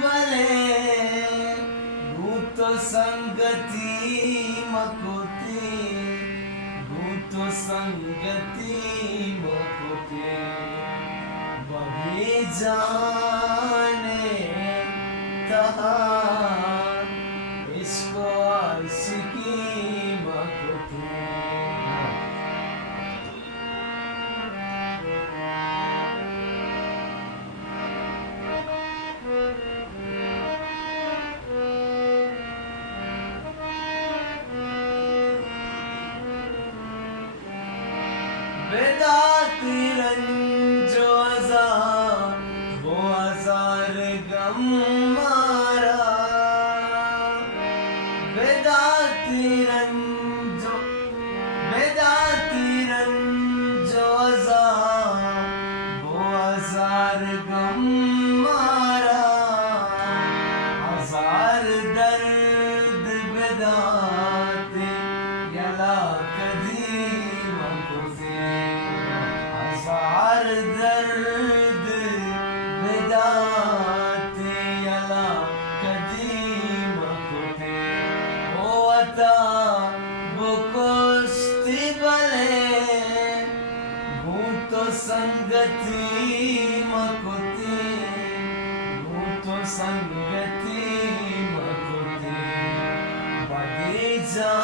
bale guto sangati makote guto sangati makote bagi जाने तहाँ इसको आशिकी मकोते बेदाती रंजो अज़ार वो अज़ार गम मारा बेदाती रंजो अज़ार वो अज़ार गम मारा अज़ार दर्द बेदाती यला कदीम कुज़े अज़ार दर्द बेदाती यला कदीम कुते ओ अता बुकुस्ती बले भूतो संगति मकुते भूतो संगति मकुते बगी जा